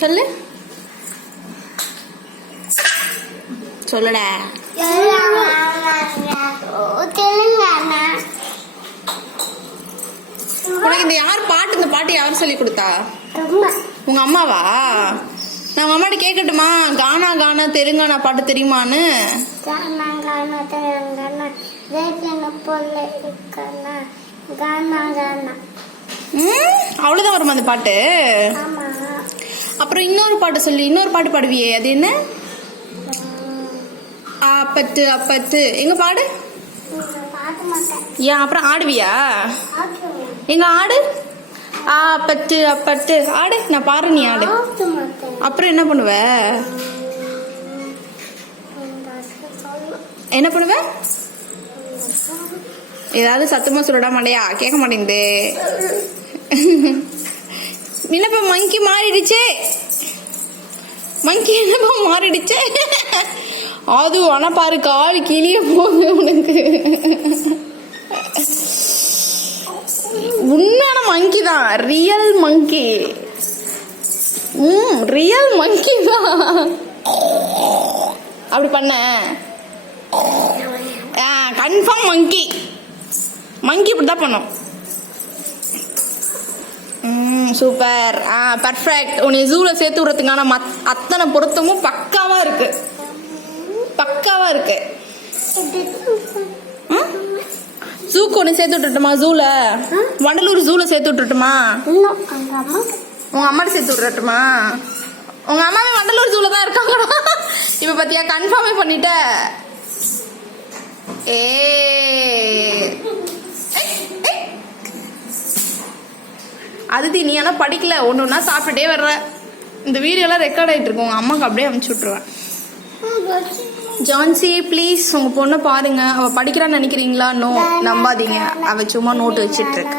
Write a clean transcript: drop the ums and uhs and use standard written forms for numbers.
சொல்லு சொல்லுடா. உனக்கு இந்த யார் பாட்டு, இந்த பாட்டு யார் சொல்லி கொடுத்தா? உங்க அம்மாவா? நான் உங்க அம்மாட்ட கேட்கட்டுமா, கானா கானா தெலுங்கானா பாட்டு தெரியுமான்னு? அவ்வளவுதான் வருமா அந்த பாட்டு? அப்புறம் இன்னொரு பாட்டு சொல்லி, இன்னொரு பாட்டு பாடுவியே, அது என்ன? அப்பத்து அப்பத்து எங்க பாடு. ஏன் அப்புறம் ஆடுவியா? எங்க ஆடு. அப்பத்து அப்பத்து ஆடு, நான் பாரு, நீ ஆடு. அப்புறம் என்ன பண்ணுவ? என்ன பண்ணுவ? ஏதாவது சத்தமா சொல்லடா மாட்டையா, கேட்க மாட்டேங்குது. என்னப்பா மங்கி மாறிடுச்சே, மங்கி என்னப்பா மாறிடுச்சே. அது ஆனா பாரு, கால் கிளிய போகுது உனக்கு. உண்மையான மங்கி தான், ரியல் மங்கி. ரியல் மங்கி தான். அப்படி பண்ண கன்ஃபார்ம் மங்கி. மங்கி இப்படிதான் பண்ணும். Super, perfect. உன்னை ஜூல சேர்த்து விடுறதுக்கான அத்தனை பொருத்தமும் பக்காவா இருக்கு, பக்காவா இருக்கு. ஜூக்கு ஒன்று சேர்த்து விட்டுட்டுமா? ஜூல வண்டலூர் ஜூல சேர்த்து விட்டுட்டுமா? உங்க அம்மாட்ட சேர்த்து விட்டுட்டுமா? உங்க அம்மாவே வண்டலூர் ஜூல தான் இருக்காங்க. இப்ப பாத்தியா, கன்ஃபார்மே பண்ணிட்ட. அது நீ ஆனா படிக்கல, ஒன்று ஒன்றா சாப்பிட்டுட்டே வர்ற. இந்த வீடியோலாம் ரெக்கார்ட் ஆகிட்டு இருக்கும், உங்க அம்மாவுக்கு அப்படியே அனுப்பிச்சு விட்டுருவேன். ஜான்சி ப்ளீஸ் உங்க பொண்ணை பாருங்க, அவ படிக்கிறான்னு நினைக்கிறீங்களா? நோ, நம்பாதீங்க, அவ சும்மா நோட்டு வச்சிட்டு இருக்கு.